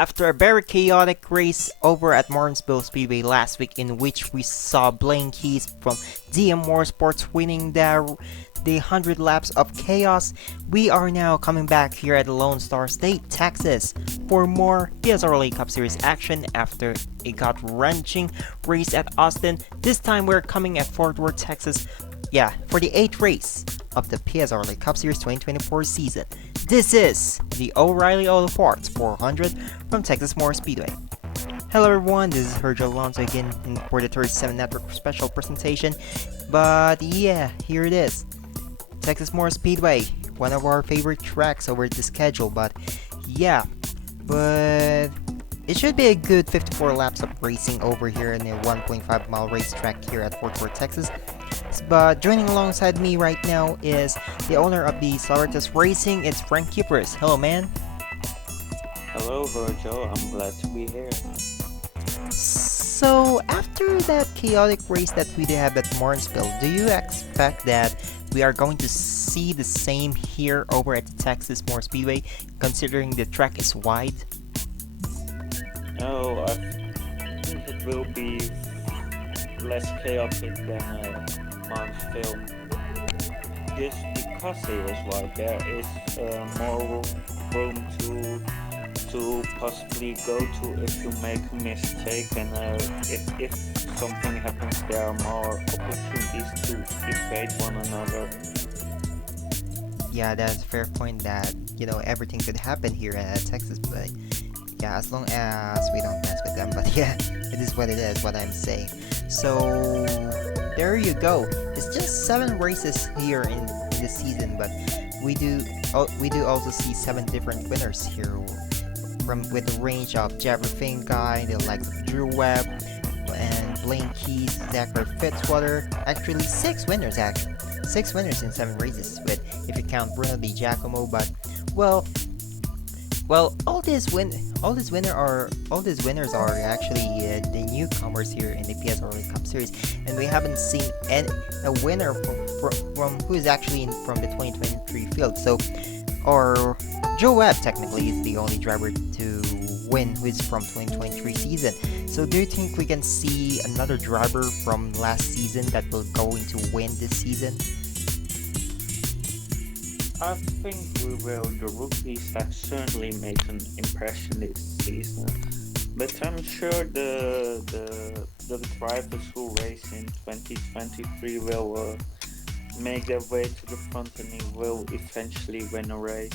After a very chaotic race over at Martinsville Speedway last week, in which we saw Blaine Keys from DM Motorsports winning the 100 laps of chaos, we are now coming back here at Lone Star State, Texas, for more PSRLA Cup Series action after a gut-wrenching race at Austin. This time we're coming at Fort Worth, Texas, for the 8th race of the PSRLA Cup Series 2024 season. This is the O'Reilly Auto Parts 400 from Texas Motor Speedway. Hello everyone, this is Herjo Alonso again for the 37 Network special presentation. But yeah, here it is. Texas Motor Speedway, one of our favorite tracks over the schedule, but it should be a good 54 laps of racing over here in a 1.5 mile racetrack here at Fort Worth, Texas. But joining alongside me right now is the owner of the Celebritas Racing. It's Frank Kupers. Hello, man. Hello, Virgil. I'm glad to be here. So, after that chaotic race that we did have at Martinsville, do you expect that we are going to see the same here over at the Texas Motor Speedway, considering the track is wide? No, I think it will be less chaotic than Martinsville. Just because it is wide, there is more room to possibly go to if you make a mistake, and if something happens, there are more opportunities to evade one another. Yeah, that's a fair point that, everything could happen here at Texas, but yeah, as long as we don't mess with them. But yeah, it is what it is, what I'm saying. So there you go. It's just 7 races here in this season, but we do also see 7 different winners here, with the range of Jeffrey Finguy, the likes of Drew Webb, and Blaine Keys, Zachary Fitzwater. Actually, 6 winners. 6 winners in 7 races, with if you count Bruno Di Giacomo. But all these winners are actually the newcomers here in the PSRLA Cup Series, and we haven't seen a winner from who is actually from the 2023 field. So, or Joe Webb technically is the only driver to win who is from 2023 season. So, do you think we can see another driver from last season that will going to win this season? I think we will. The rookies have certainly made an impression this season, but I'm sure the drivers who race in 2023 will make their way to the front, and he will eventually win a race.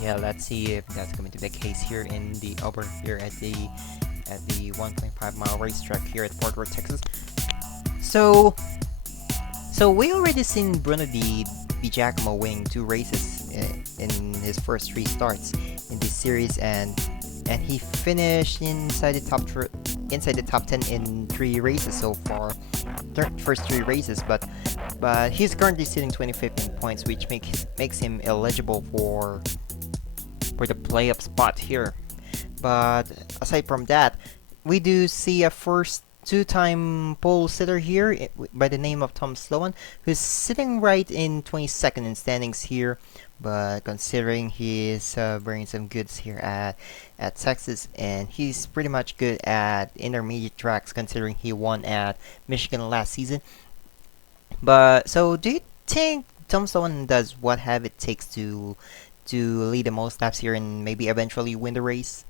Yeah, let's see if that's going to be the case here at the 1.5 mile racetrack here at Fort Worth, Texas. So we already seen Bruno Di Giacomo winning 2 races in his first 3 starts in this series, and he finished inside the top 10 in 3 races so far, first 3 races. But he's currently sitting 25th in points, which makes him eligible for the playoff spot here. But aside from that, we do see a first 2-time pole sitter here by the name of Tom Sloan, who's sitting right in 22nd in standings here. But considering he is bringing some goods here at Texas, and he's pretty much good at intermediate tracks, considering he won at Michigan last season. But so, do you think Tom Sloan does what have it takes to lead the most laps here and maybe eventually win the race?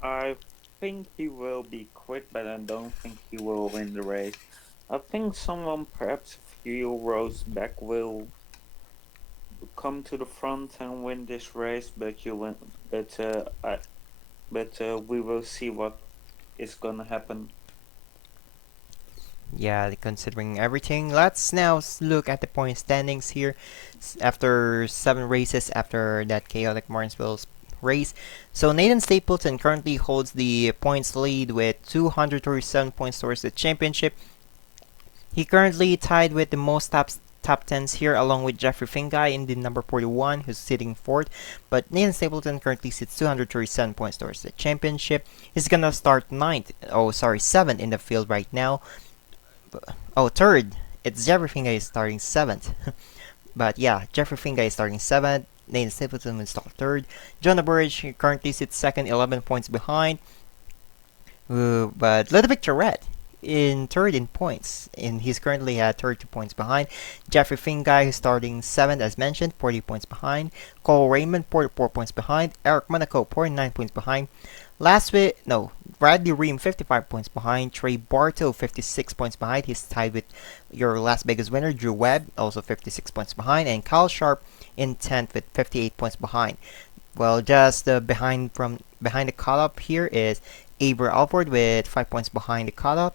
I think he will be quick, but I don't think he will win the race. I think someone perhaps a few rows back will come to the front and win this race, but we will see what is gonna happen. Yeah, considering everything, let's now look at the point standings here after 7 races after that chaotic Martinsville race. So Nathan Stapleton currently holds the points lead with 237 points towards the championship. He currently tied with the most top 10s here, along with Jeffrey Finguy in the number 41, who's sitting 4th. But Nathan Stapleton currently sits 237 points towards the championship. He's gonna start 7th in the field right now. 3rd. It's Jeffrey Finguy is starting 7th. But yeah, Jeffrey Finguy is starting 7th. Nathan Stapleton will start third. John Burridge currently sits second, 11 points behind. But Ludovic Tourette in third in points, and he's currently at 32 points behind. Jeffrey Fingai, who's starting seventh, as mentioned, 40 points behind. Cole Raymond, 44 points behind. Eric Monaco, 49 points behind. Bradley Ream, 55 points behind. Trey Bartow, 56 points behind. He's tied with your Las Vegas winner, Drew Webb, also 56 points behind. And Kyle Sharp in 10th with 58 points behind. Well, just behind the cutoff here is Avery Alford with 5 points behind the cutoff.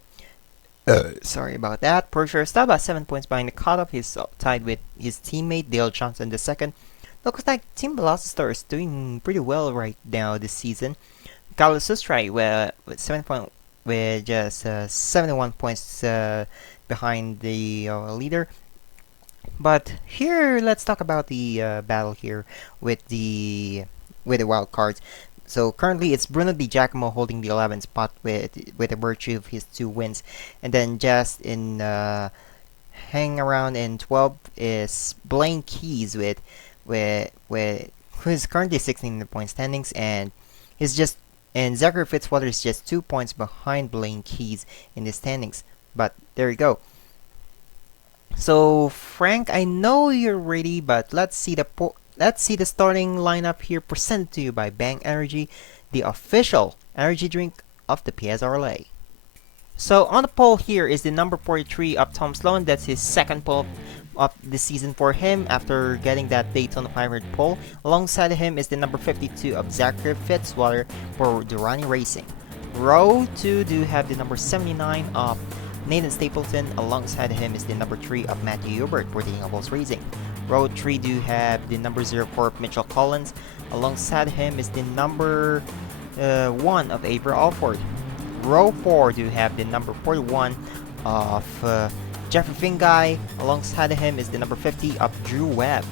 Sorry about that. Percher Staba, 7 points behind the cutoff. He's tied with his teammate Dale Johnson II. Looks like Team Velocity is doing pretty well right now this season. Carlos Sustray with just 71 points behind the leader. But here, let's talk about the battle here with the wild cards. So currently, it's Bruno Di Giacomo holding the 11th spot with a virtue of his 2 wins, and then just in hanging around in 12th is Blaine Keys with who is currently 16 in the point standings, and Zachary Fitzwater is just 2 points behind Blaine Keys in the standings. But there you go. So Frank, I know you're ready, but let's see the starting lineup here, presented to you by Bang Energy, the official energy drink of the PSRLA. So on the pole here is the number 43 of Tom Sloan. That's his second pole of the season for him after getting that Daytona 500 pole. Alongside him is the number 52 of Zachary Fitzwater for Durrani Racing. Row 2 do have the number 79 of Nathan Stapleton. Alongside him is the number 3 of Matthew Hubert for the Ingables Racing. Row 3 do have the number 04 of Mitchell Collins. Alongside him is the number 1 of Avery Alford. Row 4 do have the number 41 of Jeffrey Fingai. Alongside him is the number 50 of Drew Webb.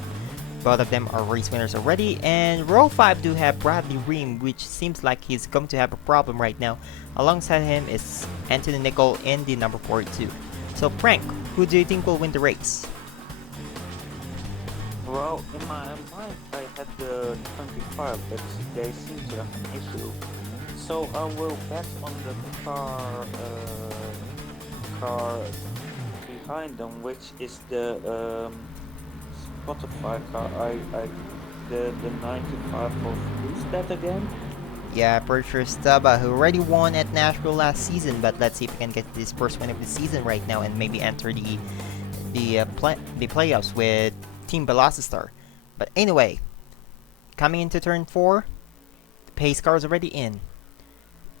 Both of them are race winners already. And row 5 do have Bradley Ream, which seems like he's going to have a problem right now. Alongside him is Anthony Nicol in the number 42. So Frank, who do you think will win the race? Well, in my mind, I had the 25, but they seem to have an issue. So I will bet on the car behind them, which is the Spotify car. The 95 of, who's that again? Yeah, Percher Staba, who already won at Nashville last season, but let's see if he can get this first win of the season right now and maybe enter the playoffs with Team Velocitar. But anyway, coming into turn 4, the pace car is already in.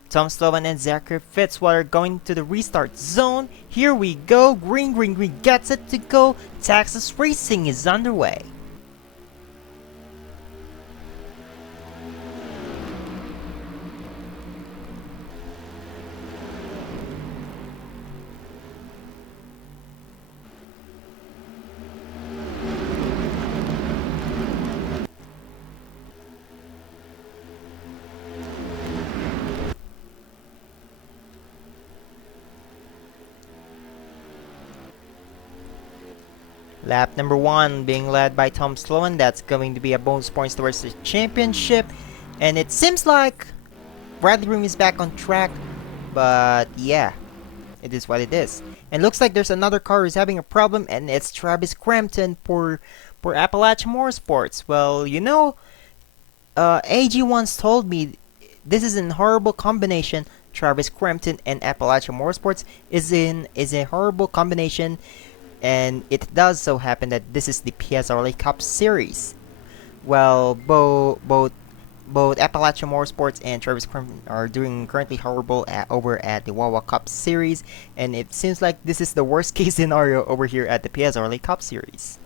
Tom Sloan and Zachary Fitzwater going to the restart zone. Here we go. Green gets it to go. Texas Racing is underway. Lap number 1 being led by Tom Sloan. That's going to be a bonus points towards the championship. And it seems like Bradley Ream is back on track. But yeah, it is what it is. And looks like there's another car who's having a problem, and it's Travis Crampton for Appalachian Motorsports. Well, you know, AG once told me this is a horrible combination. Travis Crampton and Appalachian Motorsports is a horrible combination. And it does so happen that this is the PSRLA Cup Series. Well, both Appalachian Motorsports and Travis Crampton are doing currently horrible over at the Wawa Cup Series, and it seems like this is the worst case scenario over here at the PSRLA Cup Series.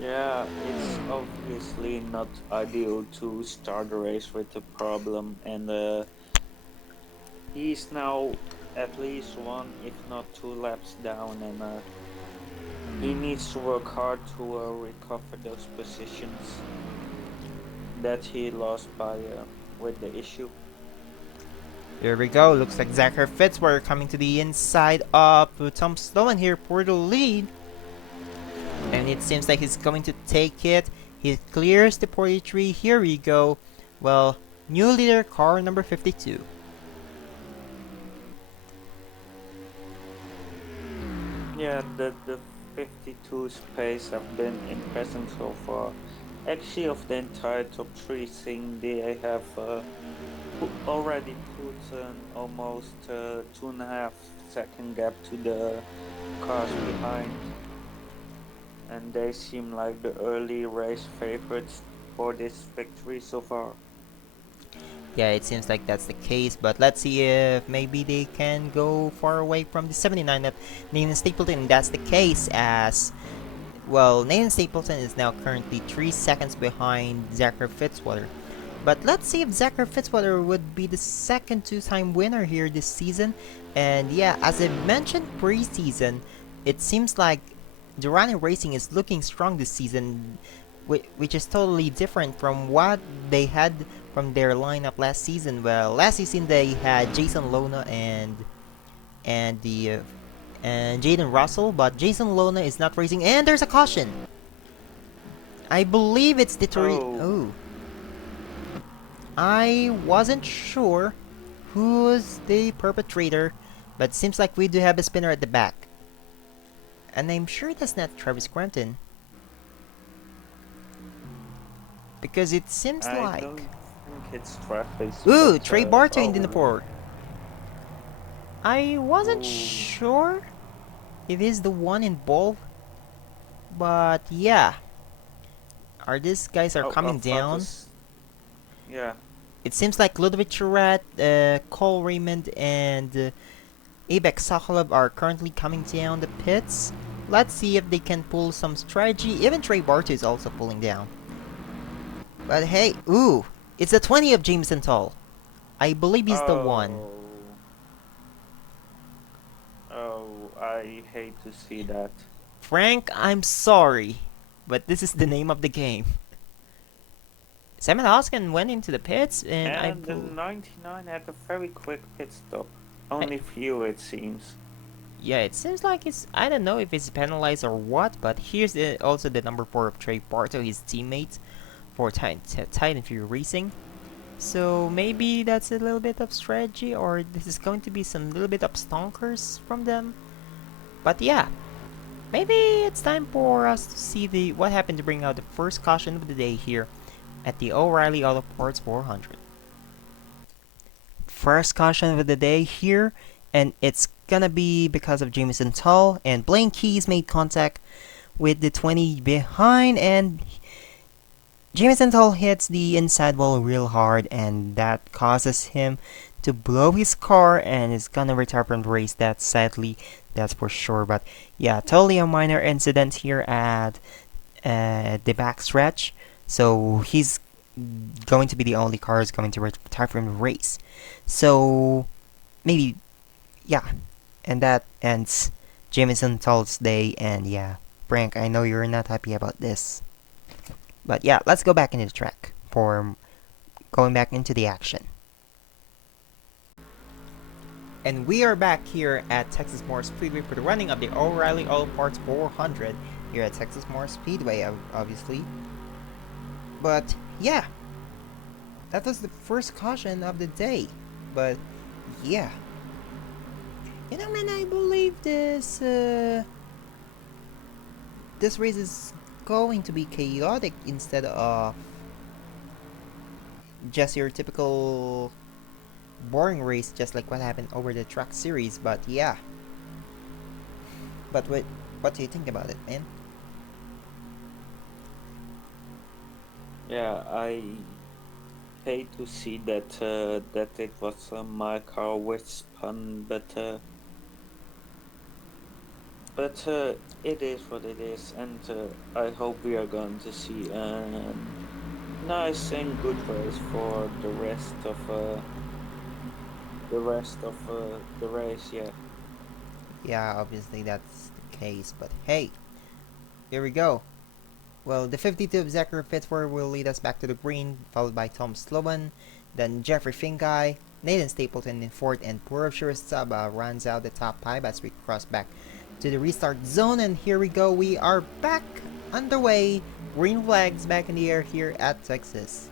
Yeah, it's obviously not ideal to start the race with a problem, and he's now at least 1, if not 2 laps down, and he needs to work hard to recover those positions that he lost by with the issue. Here we go. Looks like Zachary Fitzwater coming to the inside of Tom Sloan here for the lead. And it seems like he's going to take it. He clears the 43. Here we go. Well, new leader, car number 52. Yeah, the 52's pace have been impressive so far. Actually, of the entire top three thing, they have already put an almost 2.5 second gap to the cars behind, and they seem like the early race favorites for this victory so far. Yeah, it seems like that's the case, but let's see if maybe they can go far away from the 79 of Nathan Stapleton. That's the case, as well, Nathan Stapleton is now currently 3 seconds behind Zachary Fitzwater. But let's see if Zachary Fitzwater would be the second two-time winner here this season. And yeah, as I mentioned preseason, it seems like Durrani Racing is looking strong this season, which is totally different from what they had from their lineup last season. Well, last season they had Jason Lona and the and Jaden Russell, but Jason Lona is not racing, and there's a caution. I believe it's the Oh, Oh, I wasn't sure who's the perpetrator, but seems like we do have a spinner at the back. And I'm sure that's not Travis Crampton. Because it seems I like... don't think it's Travis, Ooh, but Trey Barto in the oh, port. I wasn't oh, sure if he's the one in ball, but yeah. Are these guys are oh, I coming thought down? this, yeah. It seems like Ludovic Churat, Cole Raymond, and Abek Sokolov are currently coming down the pits. Let's see if they can pull some strategy. Even Trey Barto is also pulling down. But hey, ooh, it's the 20 of Jameson Toll. I believe he's the one. Oh, oh, I hate to see that. Frank, I'm sorry, but this is the name of the game. Simon Hoskin went into the pits, and And the 99 had a very quick pit stop. I Only few, it seems. yeah, it seems like it's, I don't know if it's penalized or what, but here's also the number 4 of Trey Barto, his teammate for Titan Fury Racing. So maybe that's a little bit of strategy, or this is going to be some little bit of stonkers from them. But yeah, maybe it's time for us to see what happened to bring out the first caution of the day here at the O'Reilly Auto Parts 400. First caution of the day here, and it's gonna be because of Jameson Tull, and Blaine Keys made contact with the 20 behind, and Jameson Tull hits the inside wall real hard, and that causes him to blow his car, and is gonna retire from the race. That's sadly, that's for sure. But yeah, totally a minor incident here at the backstretch. So he's going to be the only car who's going to retire from the race. So maybe, yeah, and that ends Jameson Tull's day. And yeah, Frank, I know you're not happy about this. But yeah, let's go back into the track for going back into the action. And we are back here at Texas Motor Speedway for the running of the O'Reilly Auto Parts 400 here at Texas Motor Speedway, obviously. But yeah, that was the first caution of the day. But yeah, you know, man, I believe this race is going to be chaotic instead of just your typical boring race, just like what happened over the track series. But yeah, but what do you think about it, man? Yeah, I hate to see that that it was my car with spun, but it is what it is, and I hope we are going to see a nice and good race for the race. Yeah. Yeah, obviously that's the case. But hey, here we go. Well, the 52 of Zachary Fitzwater will lead us back to the green, followed by Tom Slovan, then Jeffrey Fingai, Nathan Stapleton in fourth, and Purav Saba runs out the top 5 as we cross back to the restart zone, and here we go. We are back underway. Green flags back in the air here at Texas.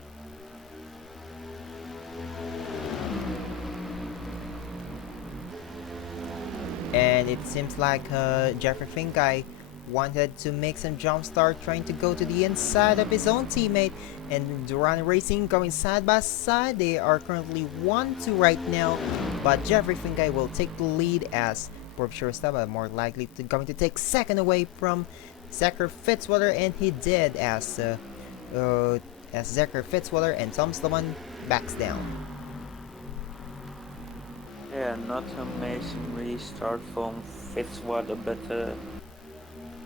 And it seems like Jeffrey Finkai wanted to make some jump start, trying to go to the inside of his own teammate, and Duran Racing going side by side. They are currently 1-2 right now, but Jeffrey Finkai will take the lead as Berkshire Staba more likely going to take second away from Zachary Fitzwater, and he did as Zachary Fitzwater and Tom Sloman backs down. Yeah, not amazing restart from Fitzwater, but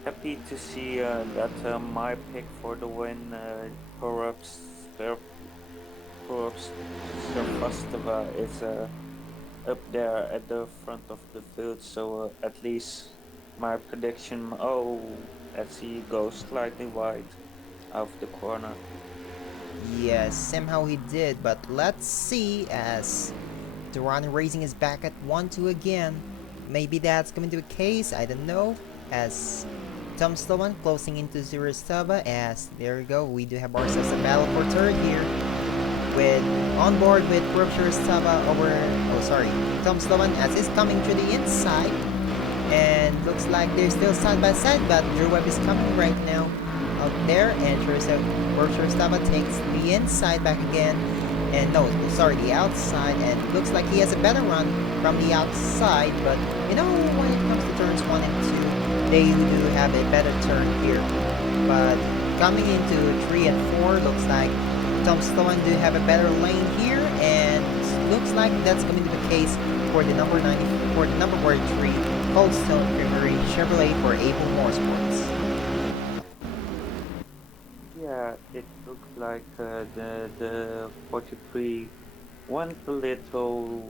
happy to see that my pick for the win, Fastava, is up there at the front of the field. So at least my prediction, as he goes slightly wide out of the corner. Yes, somehow he did, but let's see as Duran Racing is back at 1-2 again. Maybe that's going to be the case, I don't know. As Tom Sloan closing into Zero Staba, as there we go, we do have ourselves a battle for third here. With on board with Berkshire Staba over, Tom Sloan as he's coming to the inside. And looks like they're still side by side, but Drew Webb is coming right now out there, and Berkshire Staba takes the inside back again. And no, sorry, the outside, and looks like he has a better run from the outside, but you know, when it comes to turns 1 and 2, they do have a better turn here. But coming into 3 and 4, looks like Tom Sloan do have a better lane here, and looks like that's going to be the case for the number 43 Coldstone Creamery Chevrolet for Able Motorsports. Yeah, it looked like the 43 went a little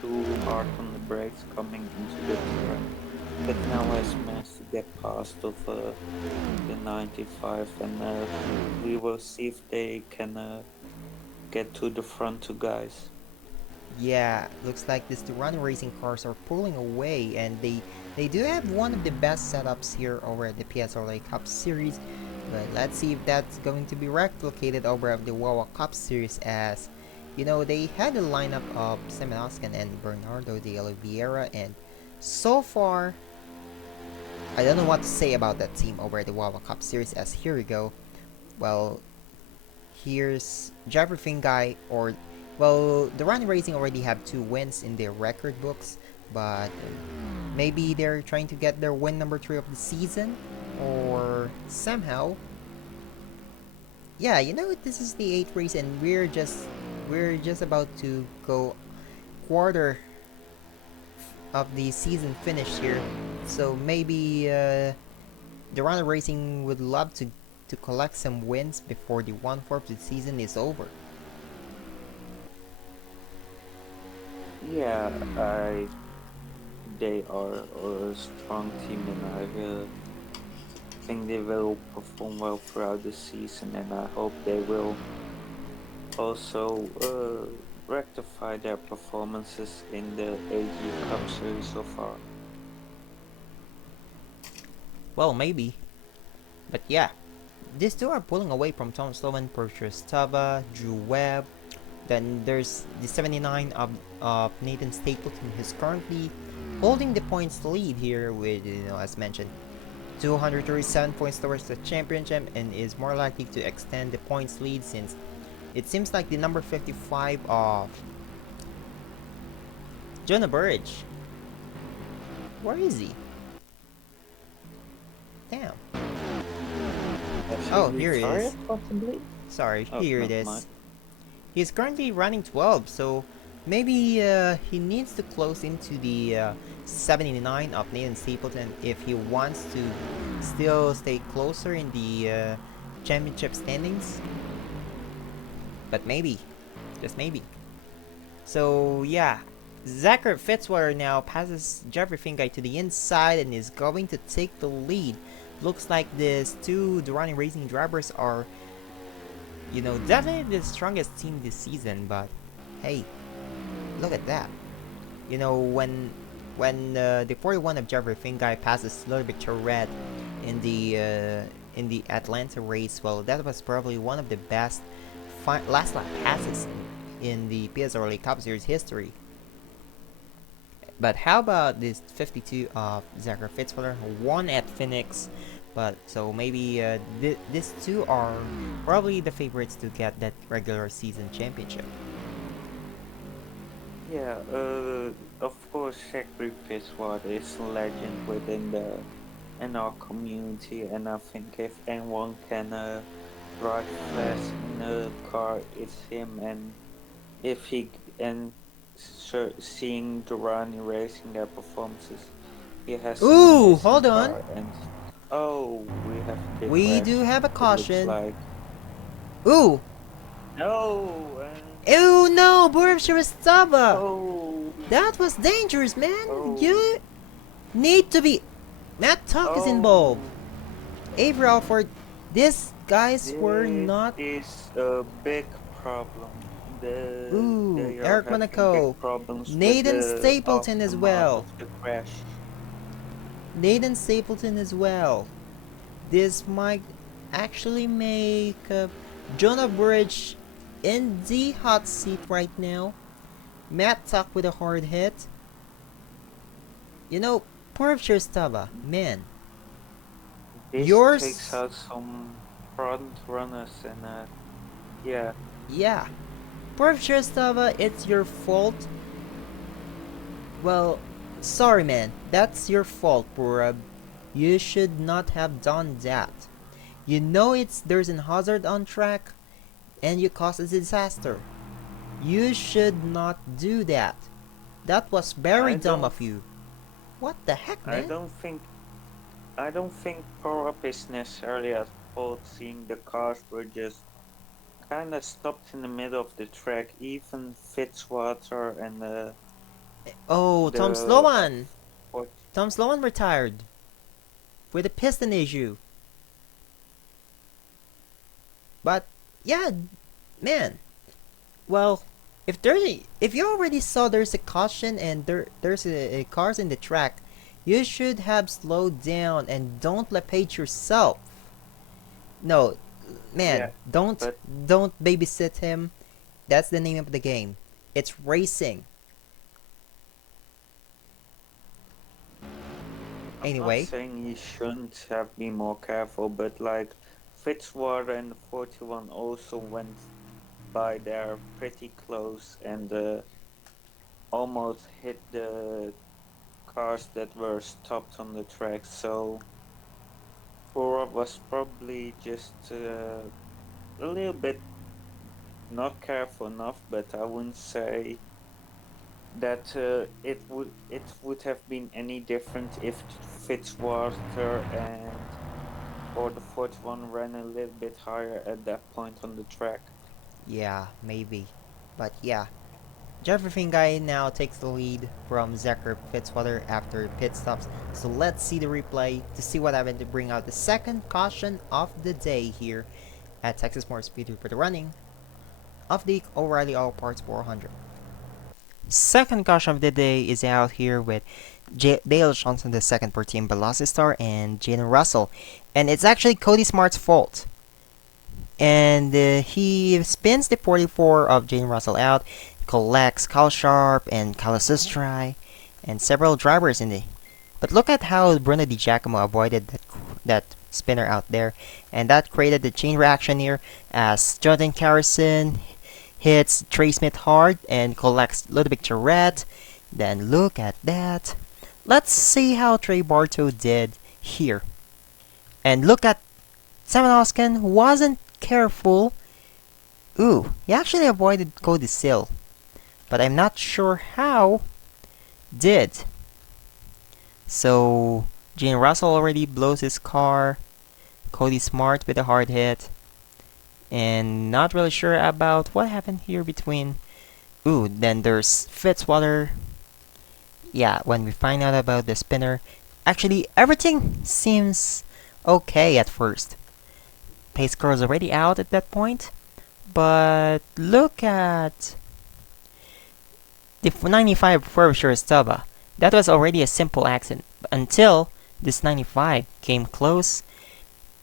too hard on the brakes coming into the turn, but now has managed to get past of the 95, and we will see if they can get to the front two guys. Yeah, looks like these Duran Racing cars are pulling away, and they do have one of the best setups here over at the PSRLA Cup Series. But let's see if that's going to be replicated over at the Wawa Cup Series, as you know, they had a lineup of Semenoscan and Bernardo de Oliveira, and so far I don't know what to say about that team over at the Wawa Cup Series, as here we go. Well, here's Jeffrey Fingai, or well, the Run Racing already have 2 wins in their record books, but maybe they're trying to get their win number 3 of the season, or somehow. Yeah, you know, this is the 8th race, and we're just about to go quarter of the season finished here. So maybe the Run Racing would love to collect some wins before the 1/4 of the season is over. Yeah, they are a strong team, and I think they will perform well throughout the season, and I hope they will also rectify their performances in the AG Cup Series so far. Well, maybe. But yeah, these 2 are pulling away from Tom Sloan, Berkshire Staba, Drew Webb. Then there's the 79 of Nathan Stapleton, who's currently holding the points lead here with, you know, as mentioned, 237 points towards the championship, and is more likely to extend the points lead, since it seems like the number 55 of Jonah Burridge. Where is he? Damn. Oh, here he is. Possibly? Sorry, Oh, here it never is. mind. He's currently running 12, so maybe he needs to close into the 79 of Nathan Stapleton if he wants to still stay closer in the championship standings. But maybe, just maybe. So yeah, Zachary Fitzwater now passes Jeffrey Fingai to the inside and is going to take the lead. Looks like these 2 Durrani Racing drivers are, you know, definitely the strongest team this season, but hey, look at that. You know, when when the 41 of Jeffrey Finguy passes a little bit to red in the Atlanta race, well, that was probably one of the best last lap passes in the PSRLA Cup Series history. But how about this 52 of Zachary Fitzwater, who won at Phoenix? But so maybe these two are probably the favorites to get that regular season championship. Yeah, of course, Zachary Fitzwater is a legend within our community, and I think if anyone can drive fast in a car, it's him. And if he and seeing Durrani racing their performances, he has an Ooh, amazing hold on. car. And oh, we have a big We crash. do have a It looks caution. like Ooh. no. Ew, no, Burb. Oh. That was dangerous, man. Oh. You need to be. Matt Tuck is involved. Avery Alford, these guys were not. This is a big problem. Ooh, Eric Monaco, Nathan Stapleton as well. Nathan Stapleton as well. This might actually make Jonah Bridge in the hot seat right now. Matt Tuck with a hard hit. You know, poor Stava, man. This Yours takes out some front runners and yeah. Yeah. Poor Stava, it's your fault. Well, sorry man, that's your fault, Purab. You should not have done that. You know there's an hazard on track, and you caused a disaster. You should not do that. That was very dumb of you. What the heck, man? I don't think Power is necessarily at fault, seeing the cars were just kinda stopped in the middle of the track. Even Fitzwater and Tom Sloan! Tom Sloan retired with a piston issue. But yeah, man. Well, if you already saw there's a caution and there's a cars in the track, you should have slowed down and don't LePage yourself. No, man, yeah, don't babysit him. That's the name of the game. It's racing. Anyway, I'm not saying he shouldn't have been more careful, but like Fitzwater and the 41 also went by there pretty close and almost hit the cars that were stopped on the track. So Fora was probably just a little bit not careful enough, but I wouldn't say that it would have been any different if Fitzwater and or the 41 ran a little bit higher at that point on the track. Yeah, maybe. But yeah. Jeffrey Finguy now takes the lead from Zachary Fitzwater after pit stops. So let's see the replay to see what happened to bring out the second caution of the day here at Texas Motor Speedway for the running of the O'Reilly Auto Parts 400. Second caution of the day is out here with Dale Johnson II per team Velocitar and Jaden Russell. And it's actually Cody Smart's fault. And he spins the 44 of Jaden Russell out, collects Kyle Sharp and Carlos Sustrai and several drivers in the. But look at how Bruno Di Giacomo avoided that spinner out there, and that created the chain reaction here as Jonathan Carrison hits Trey Smith hard and collects Ludovic Tourette. Then look at that. Let's see how Trey Bartow did here. And look at Simon Hoskin wasn't careful. Ooh, he actually avoided Cody Sill. But I'm not sure how did. So Gene Russell already blows his car. Cody Smart with a hard hit. And not really sure about what happened here between. Ooh, then there's Fitzwater. Yeah, when we find out about the spinner, actually everything seems okay at first. Pace car is already out at that point. But look at the 95 Frobisher Stubba. That was already a simple accident until this 95 came close,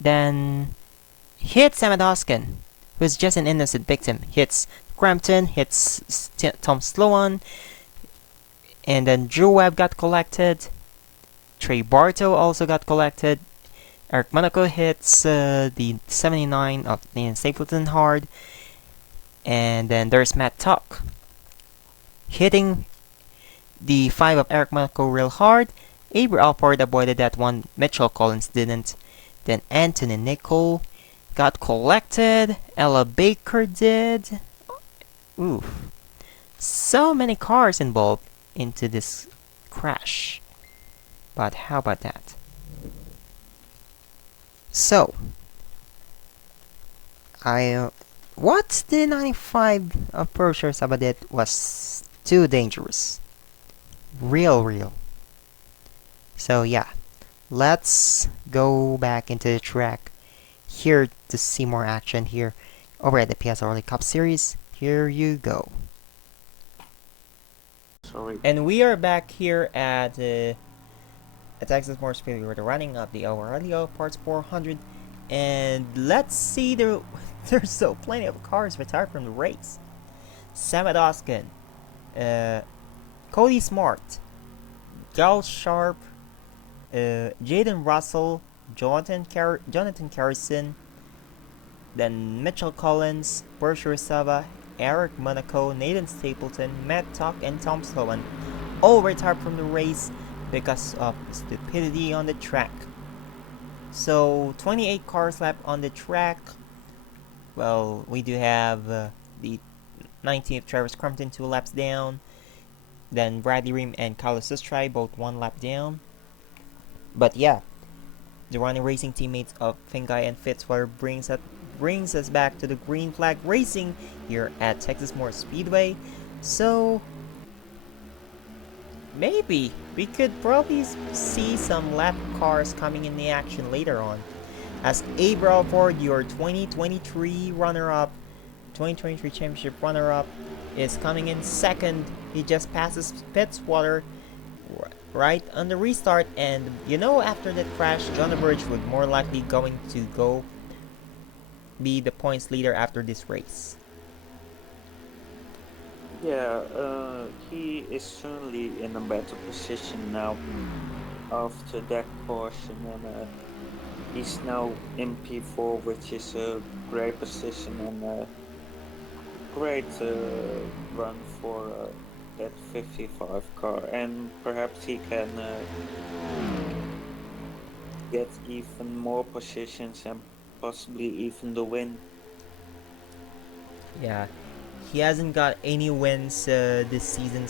then hit Samadoskin, who's just an innocent victim. Hits Crampton, hits Tom Sloan, and then Drew Webb got collected. Trey Bartow also got collected. Eric Monaco hits the 79 of Ian Stapleton hard. And then there's Matt Tuck hitting the 5 of Eric Monaco real hard. Avery Alport avoided that one. Mitchell Collins didn't. Then Anthony Nicol got collected. Ella Baker did. Oof. So many cars involved into this crash. But how about that? So, what the 95 of Pershore Saba did was too dangerous. Real. So yeah, let's go back into the track here to see more action here over at the PSRLA Cup Series. Here you go. Sorry. And we are back here at Texas Motor Speedway. We're running up the Aurelio Parts 400, and let's see there's so plenty of cars retired from the race. Samad Oskin, Cody Smart, Gal Sharp, Jaden Russell, Jonathan Carrison, then Mitchell Collins, Berkshire Sava, Eric Monaco, Nathan Stapleton, Matt Tuck, and Tom Sloan all retired from the race because of stupidity on the track. So 28 cars left on the track. Well, we do have the 19th Travis Crumpton 2 laps down. Then Bradley Ream and Carlos Sustrai both 1 lap down. But yeah, the running racing teammates of Fingai and Fitzwater brings us back to the green flag racing here at Texas Motor Speedway. So maybe we could probably see some lap cars coming in the action later on, as Abraham Ford, your 2023 runner-up, 2023 championship runner-up, is coming in second. He just passes Fitzwater right on the restart, and after that crash, John Burge would more likely going to go be the points leader after this race. Yeah, he is certainly in a better position now after that caution, and he's now in P4, which is a great position and a great run for that 55 car, and perhaps he can get even more positions and possibly even the win. Yeah, he hasn't got any wins this season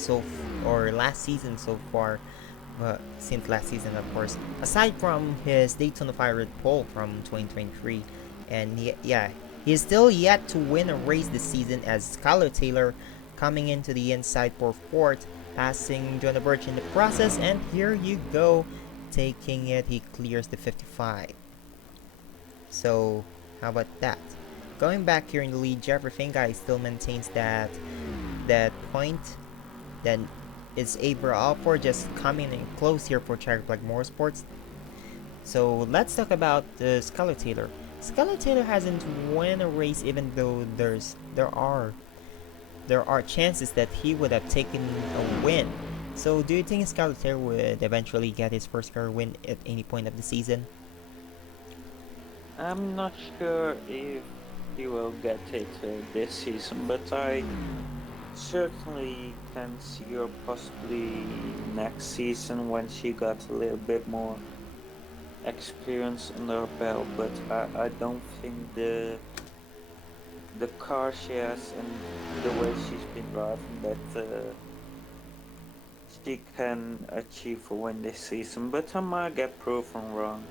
or last season so far. Since last season, of course, aside from his Daytona 500 pole from 2023, and he is still yet to win a race this season, as Skylar Taylor coming into the inside for fourth, passing Jonah Birch in the process, and here you go, taking it, he clears the 55. So how about that? Going back here in the lead, Jeffrey Fingai still maintains that point. Then it's Abra Alford just coming in close here for Czech Black Motorsports. So let's talk about Skylar Taylor. Skylar Taylor hasn't won a race, even though there are chances that he would have taken a win. So do you think Skylar Taylor would eventually get his first career win at any point of the season? I'm not sure if he will get it this season, but I certainly can see her possibly next season when she got a little bit more experience under her belt. But I don't think the car she has and the way she's been driving that she can achieve a win this season. But I might get proven wrong.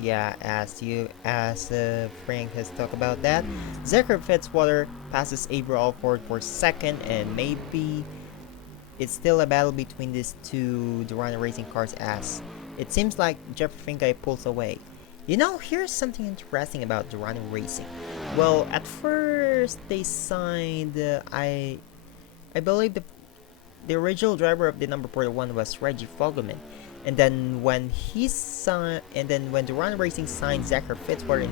Yeah, as Frank has talked about that, Zachary Fitzwater passes Abra Alford for second, and maybe it's still a battle between these two Durana racing cars, as it seems like Jeffrey Fingai pulls away. Here's something interesting about Durana racing. Well, at first they signed I believe the original driver of the number 41 was Reggie Fogelman. And then when when Duran Racing signed Zachary Fitzwater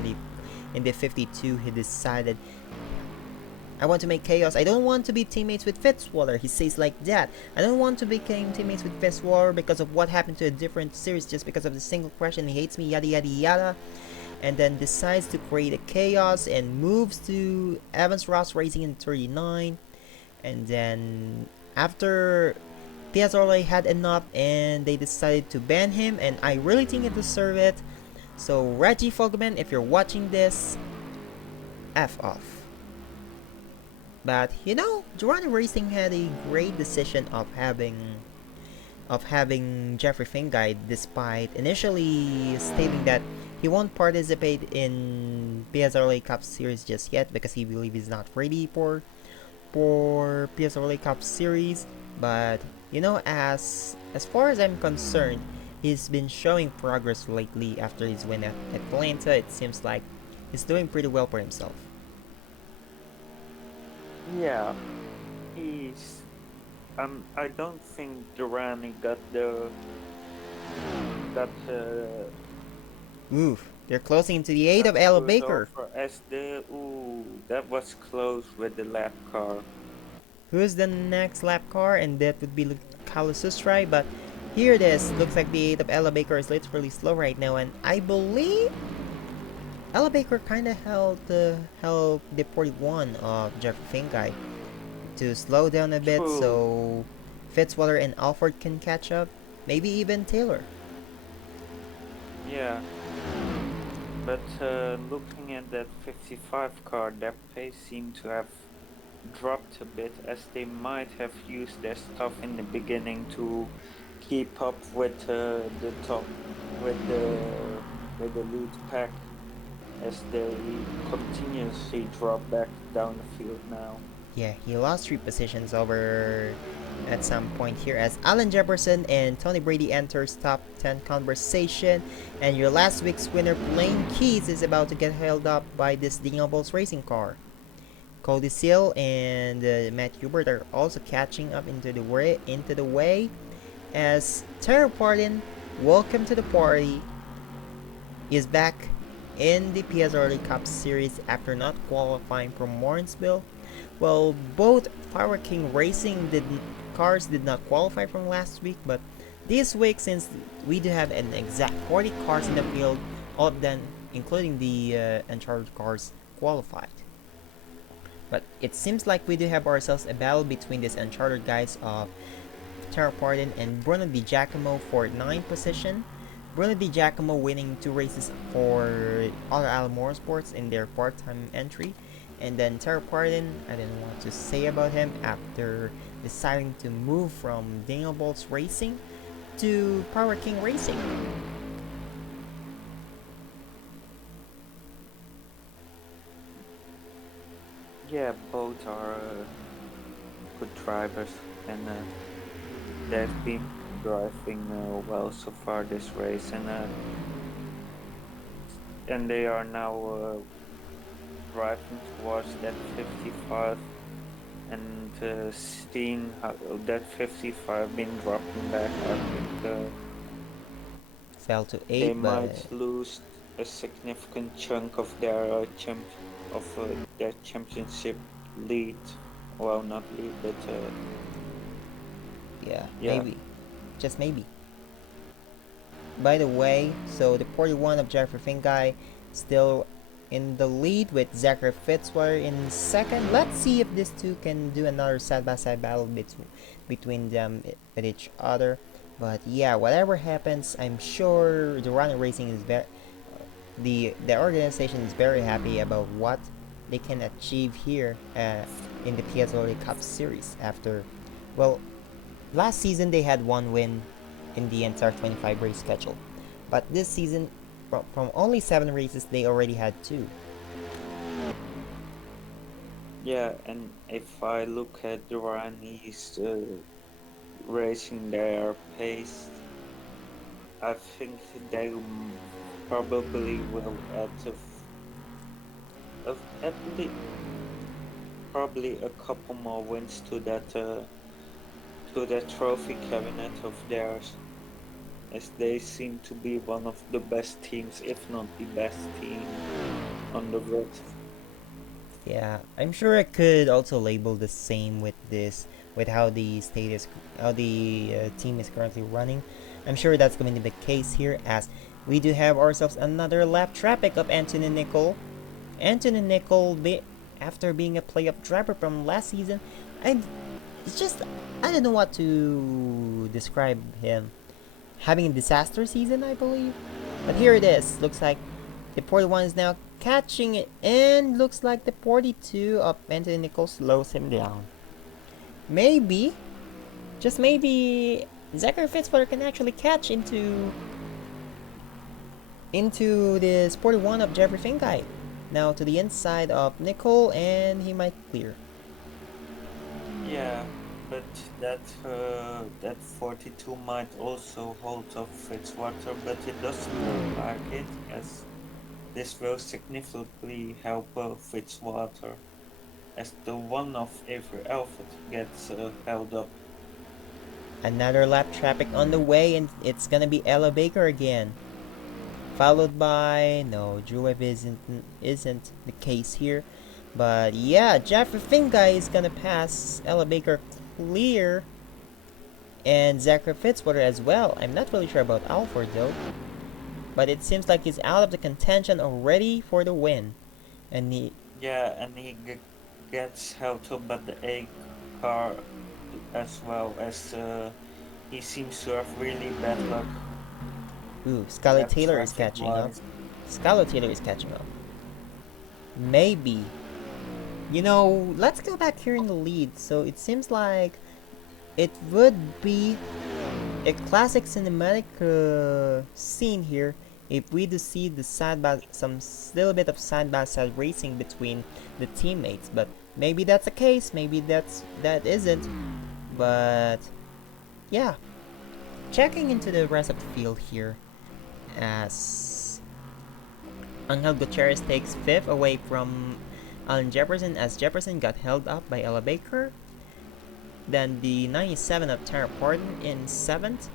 in the 52, he decided, I want to make chaos. I don't want to be teammates with Fitzwater. He says like that. I don't want to become teammates with Fitzwater because of what happened to a different series just because of the single crash and he hates me, yada yada yada. And then decides to create a chaos and moves to Evans Ross Racing in 39. And then after PSRLA had enough and they decided to ban him, and I really think it deserved it. So Reggie Fogelman, if you're watching this, F off. But you know, Duran Racing had a great decision of having Jeffrey Finguy, despite initially stating that he won't participate in PSRLA Cup Series just yet because he believes he's not ready for PSRLA Cup Series. But you know, as far as I'm concerned, he's been showing progress lately after his win at Atlanta. It seems like he's doing pretty well for himself. Yeah, he's. I don't think Durrani got the got Oof, they're closing into the aid got of Ella good Baker. offer as the. Ooh, that was close with the lap car. Who's the next lap car? And that would be Kalusustrai, but here it is. Looks like the aid of Ella Baker is literally slow right now, and I believe Ella Baker kind of helped the 41 of Jeffrey Finguy to slow down a bit True. so Fitzwater and Alford can catch up. Maybe even Taylor. Yeah, but looking at that 55 car, their pace seemed to have dropped a bit as they might have used their stuff in the beginning to keep up with the top with the lead pack as they continuously drop back down the field now. Yeah, he lost 3 positions over at some point here as Alan Jefferson and Tony Brady enters top 10 conversation, and your last week's winner Blaine Keys is about to get held up by this Dingleballs racing car. Cody Seal and Matt Hubert are also catching up into the way as Terry Pardon, welcome to the party, is back in the PSRLA Cup Series after not qualifying from Warrensville. Well, both Fire King Racing cars did not qualify from last week, but this week, since we do have an exact 40 cars in the field, all of them, including the Uncharted cars, qualified. But it seems like we do have ourselves a battle between these Uncharted guys of Tara Pardon and Bruno Di Giacomo for 9th position. Bruno Di Giacomo winning 2 races for All Alamo Sports in their part-time entry. And then Tara Pardon, I don't know what to say about him after deciding to move from Daniel Bolt's Racing to Power King Racing. Yeah, both are good drivers, and they've been driving well so far this race, and they are now driving towards that 55, and seeing how that 55 been dropping back. I think Fell to they 8, but might lose a significant chunk of their their championship lead. Well, not lead, but yeah, yeah. maybe. Just maybe. By the way, so the 41 of Jeffrey Finguy still in the lead with Zachary Fitzwater in second. Let's see if these two can do another side-by-side battle between them with each other. But yeah, whatever happens, I'm sure the running racing is the organization is very happy about what they can achieve here in the PSRLA Cup Series. After, well, last season they had 1 win in the entire 25 race schedule, but this season from only 7 races they already had 2. Yeah, and if I look at the Rani's racing their pace, I think they probably will add at least probably a couple more wins to to the trophy cabinet of theirs, as they seem to be one of the best teams, if not the best team on the road. Yeah, I'm sure I could also label the same with this, with how the how the team is currently running. I'm sure that's going to be the case here, as we do have ourselves another lap traffic of Anthony Nicol. Anthony Nicol, after being a playoff driver from last season, I it's just I don't know what to describe him. Having a disaster season, I believe. But here it is. Looks like the 41 is now catching it, and looks like the 42 of Anthony Nichols slows him down. Maybe, just maybe, Zachary Fitzwater can actually catch into this 41 of Jeffrey Fingai. Now to the inside of Nicole, and he might clear. Yeah, but that 42 might also hold off Fitzwater, but it doesn't look like it, as this will significantly help Fitzwater, as the one of Avery Alford gets held up. Another lap traffic on the way, and it's gonna be Ella Baker again. Followed by no, Drew Webb isn't the case here. But yeah, Jeffrey Fingai is gonna pass Ella Baker clear, and Zachary Fitzwater as well. I'm not really sure about Alford though, but it seems like he's out of the contention already for the win. And he Yeah, and he gets held up by the A car, as well as he seems to have really bad luck. Scarlett Taylor is catching up. Wise. Scarlett Taylor is catching up. Maybe. You know, let's go back here in the lead. So it seems like it would be a classic cinematic scene here if we do see the some little bit of side by side racing between the teammates. But maybe that's the case. Maybe that isn't. But yeah, checking into the rest of the field here, as Angel Gutierrez takes 5th away from Alan Jefferson, as Jefferson got held up by Ella Baker. Then the 97 of Tara Pardon in 7th.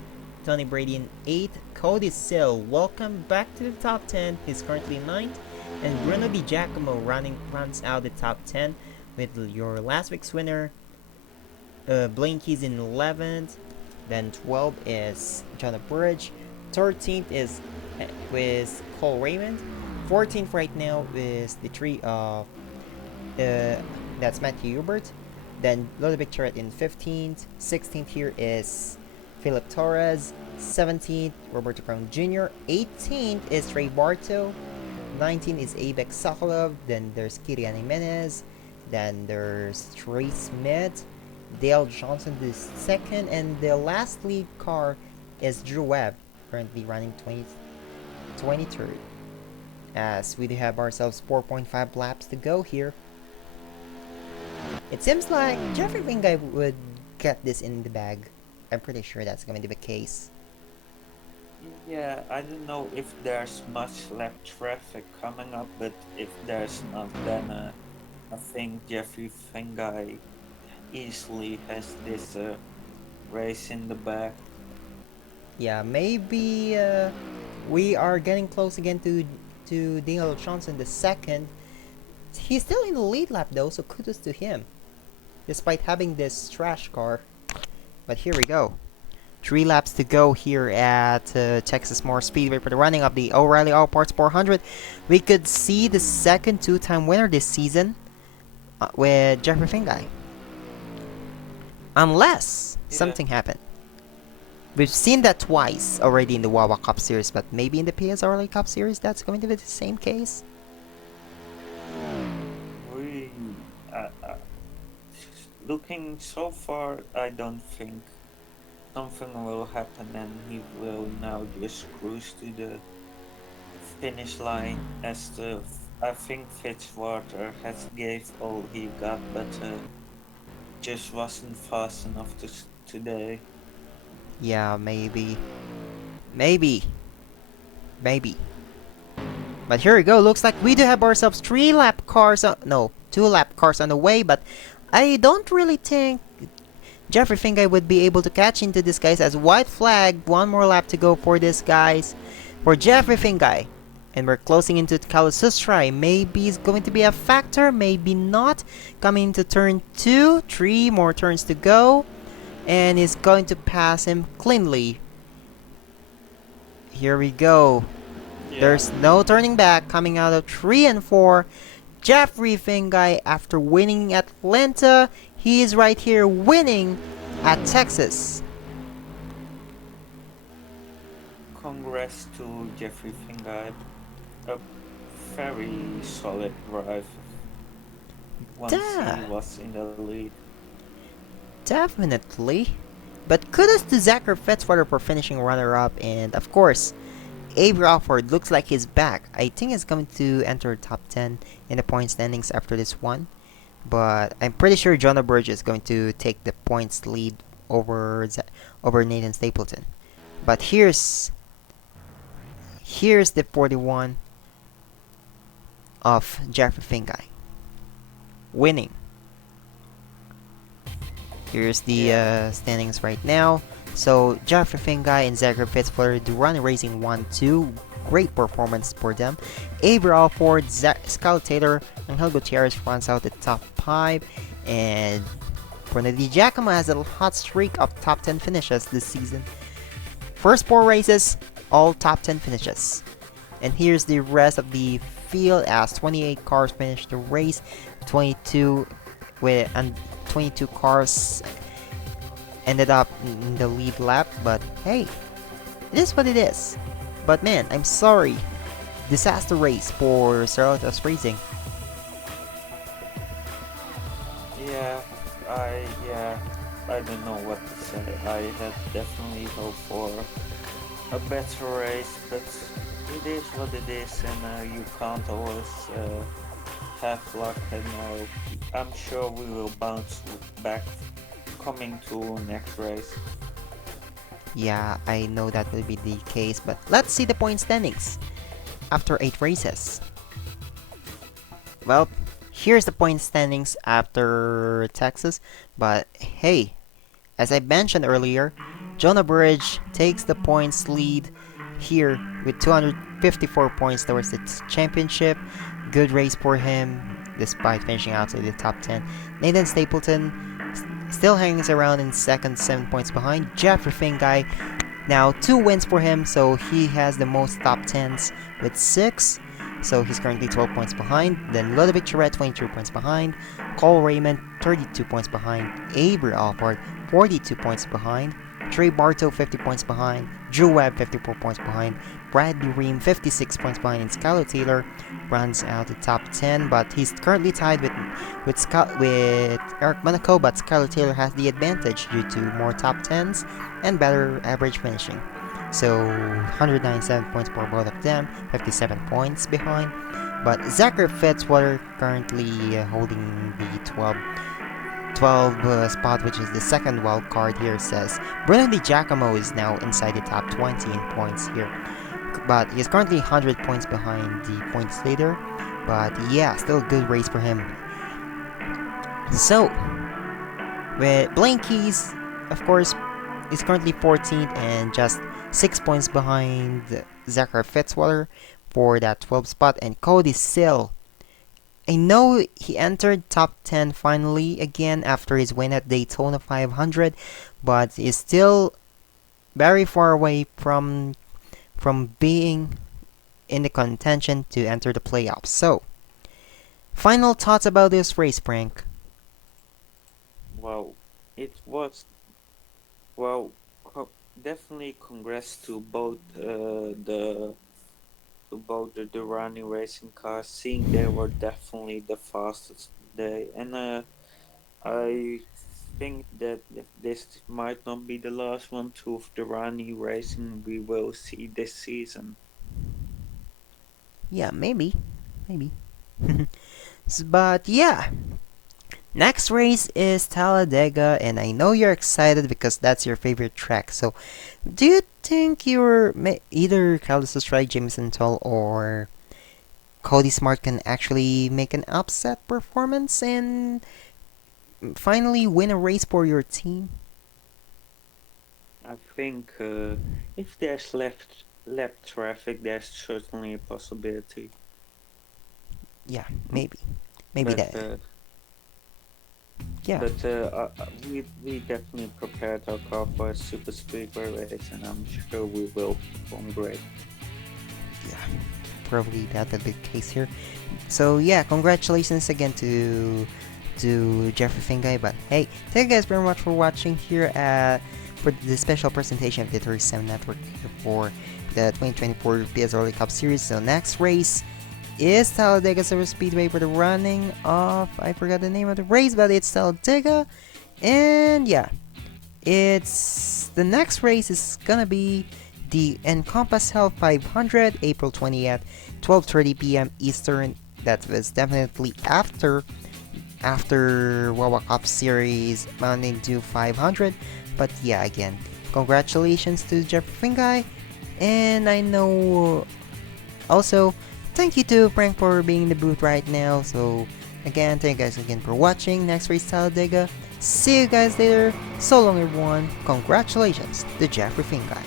Tony Brady in 8th. Cody Sill, welcome back to the top 10. He's currently 9th. And Bruno Di Giacomo runs out the top 10 with your last week's winner, Blaine Keys in 11th. Then 12 is John Burridge. 13th is with Cole Raymond. 14th right now is the tree of that's Matthew Hubert. Then Ludovic Charette in 15th. 16th here is Philip Torres. 17th, Roberto Brown Jr. 18th is Trey Barto. 19th is Abek Sokolov. Then there's Kirian Jimenez. Then there's Trey Smith. Dale Johnson the second. And the last lead car is Drew Webb, currently running 23rd. As we do have ourselves 4.5 laps to go here. It seems like Jeffrey Fingai would get this in the bag. I'm pretty sure that's going to be the case. Yeah, I don't know if there's much lap traffic coming up, but if there's not, then I think Jeffrey Fingai easily has this race in the bag. Yeah, maybe we are getting close again to Daniel Johnson the second. He's still in the lead lap though, so kudos to him, despite having this trash car. But here we go. 3 laps to go here at Texas Motor Speedway for the running of the O'Reilly Auto Parts 400. We could see the second 2-time winner this season with Jeffrey Fingai. Unless something happened. We've seen that twice already in the Wawa Cup Series, but maybe in the PSRLA Cup Series that's going to be the same case. Looking so far, I don't think something will happen and he will now just cruise to the finish line, as I think Fitzwater has gave all he got, but just wasn't fast enough today. Yeah, maybe. But here we go. Looks like we do have ourselves 2 lap cars on the way, but I don't really think Jeffrey Fingay would be able to catch into this, guys, as white flag. One more lap to go for this, guys. For Jeffrey Fingay. And we're closing into Kalasustrai. Maybe it's going to be a factor, maybe not. Coming into turn 2. 3 more turns to go. And he's going to pass him cleanly. Here we go. Yeah. There's no turning back. Coming out of 3 and 4. Jeffrey Fingay, after winning Atlanta, he is right here winning at Texas. Congrats to Jeffrey Fingay. A very solid drive once he was in the lead. Definitely. But kudos to Zachary Fitzwater for finishing runner-up, and of course, Abe Crawford looks like he's back. I think he's going to enter top 10 in the point standings after this one. But I'm pretty sure Jonah Burge is going to take the points lead over Nathan Stapleton. But here's the 41 of Jeffrey Fingay winning. Here's the standings right now. So Jeffrey Fingay and Zachary Fitzwater do run racing 1-2. Great performance for them. Abe Alford, Scarlett Taylor, Angel Gutierrez runs out the top 5. And Bruno Di Giacomo has a hot streak of top 10 finishes this season. First 4 races, all top 10 finishes. And here's the rest of the field as 28 cars finished the race. 22 cars ended up in the lead lap, but hey, it is what it is. But man, I'm sorry. Disaster race for Cerritos Racing. I don't know what to say. I had definitely hoped for a better race, but it is what it is, and you can't always have luck, and I'm sure we will bounce back coming to next race. Yeah, I know that will be the case, but let's see the point standings after 8 races. Well, here's the point standings after Texas, but hey, as I mentioned earlier, Jonah Burridge takes the points lead here with 254 points towards the championship. Good race for him despite finishing outside the top 10. Nathan Stapleton still hangs around in second, 7 points behind. Jeffrey Fingay, now 2 wins for him, so he has the most top 10s with 6. So he's currently 12 points behind. Then Ludovic Tourette, 23 points behind. Cole Raymond, 32 points behind. Avery Alford, 42 points behind. Trey Bartow, 50 points behind. Drew Webb, 54 points behind. Bradley Ream, 56 points behind. And Skylar Taylor runs out the top 10, but he's currently tied with Eric Monaco, but Skylar Taylor has the advantage due to more top 10s and better average finishing. So 197 points for both of them, 57 points behind. But Zachary Fitzwater currently holding the 12 spot, which is the second wild card here, says. Bruno Di Giacomo is now inside the top 20 in points here. But he's currently 100 points behind the points leader. But yeah, still a good race for him. So, with Blaine Keys, of course, is currently 14th and just 6 points behind Zachary Fitzwater for that 12th spot. And Cody Sill, I know he entered top 10 finally again after his win at Daytona 500, but is still very far away from being in the contention to enter the playoffs. So, final thoughts about this race, Frank? Well, it was definitely congrats to both the Durrani racing cars, seeing they were definitely the fastest today, and I think that this might not be the last one to Durrani racing we will see this season. Yeah, maybe. But yeah, next race is Talladega, and I know you're excited because that's your favorite track. So, do you think either Carlos Strike, Jameson Toll, or Cody Smart can actually make an upset performance and finally win a race for your team? I think if there's lap traffic, there's certainly a possibility. Yeah, maybe But that. Yeah, we definitely prepared our car for a super speedway race, and I'm sure we will perform great. yeah, probably that will be the case here. So yeah, congratulations again to Jeffrey Fingay. But hey, thank you guys very much for watching here for the special presentation of the 37 Network for the 2024 PSRLA Cup Series. So next race is Talladega Silver Speedway for the running of, I forgot the name of the race, but it's Talladega. And yeah, it's the next race is gonna be the Encompass Health 500, April 20th, 12:30 p.m. Eastern. That was definitely after Wawa Cup Series Mountain Dew 500. But yeah, again, congratulations to Jeffrey Fingay, and I know also thank you to Frank for being in the booth right now. So again, thank you guys again for watching. Next race Talladega. See you guys later. So long everyone. Congratulations to Jeffrey Fingay.